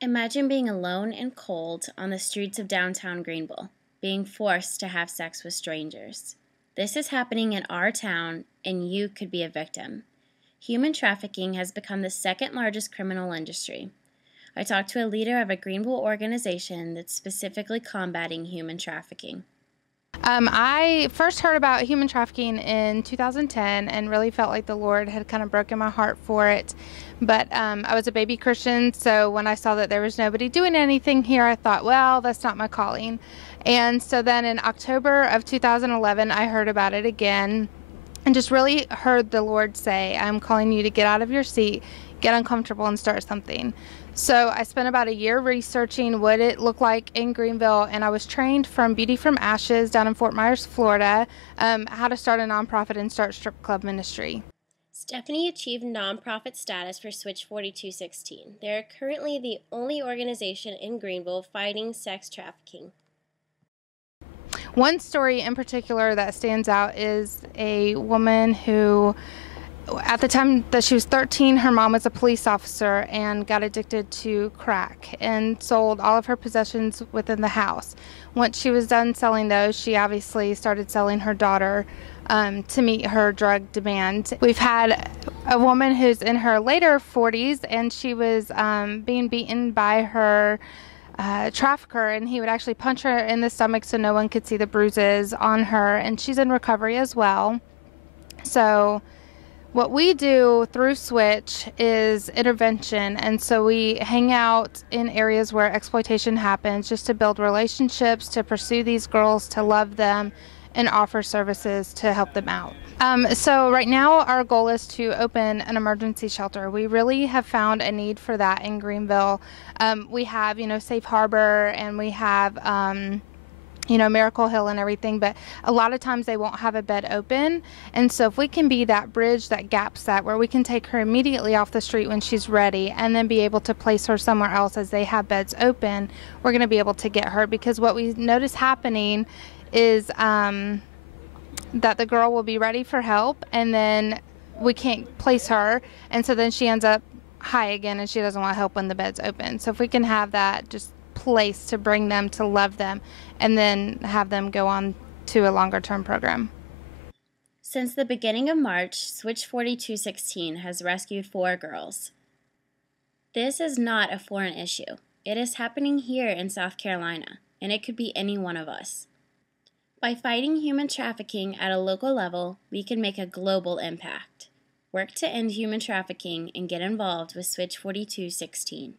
Imagine being alone and cold on the streets of downtown Greenville, being forced to have sex with strangers. This is happening in our town, and you could be a victim. Human trafficking has become the second largest criminal industry. I talked to a leader of a Greenville organization that's specifically combating human trafficking. I first heard about human trafficking in 2010 and really felt like the Lord had kind of broken my heart for it. But I was a baby Christian, so when I saw that there was nobody doing anything here, I thought, well, that's not my calling. And so then in October of 2011, I heard about it again and just really heard the Lord say, I'm calling you to get out of your seat, get uncomfortable, and start something. So I spent about a year researching what it looked like in Greenville, and I was trained from Beauty from Ashes down in Fort Myers, Florida, how to start a nonprofit and start strip club ministry. Stephanie achieved nonprofit status for Switch 4216. They are currently the only organization in Greenville fighting sex trafficking. One story in particular that stands out is a woman who, at the time that she was 13, her mom was a police officer and got addicted to crack and sold all of her possessions within the house. Once she was done selling those, she obviously started selling her daughter to meet her drug demand. We've had a woman who's in her later 40s, and she was being beaten by her trafficker, and he would actually punch her in the stomach so no one could see the bruises on her, and she's in recovery as well. So what we do through Switch is intervention, and so we hang out in areas where exploitation happens just to build relationships, to pursue these girls, to love them, and offer services to help them out. So right now our goal is to open an emergency shelter. We really have found a need for that in Greenville. We have, Safe Harbor, and we have Miracle Hill and everything, but a lot of times they won't have a bed open. And so if we can be that bridge, that gap set where we can take her immediately off the street when she's ready and then be able to place her somewhere else as they have beds open, we're going to be able to get her. Because what we notice happening is that the girl will be ready for help, and then we can't place her, and so then she ends up high again, and she doesn't want help when the bed's open. So if we can have that just place to bring them, to love them, and then have them go on to a longer term program. Since the beginning of March, Switch 4216 has rescued 4 girls. This is not a foreign issue. It is happening here in South Carolina, and it could be any one of us. By fighting human trafficking at a local level, we can make a global impact. Work to end human trafficking and get involved with Switch 4216.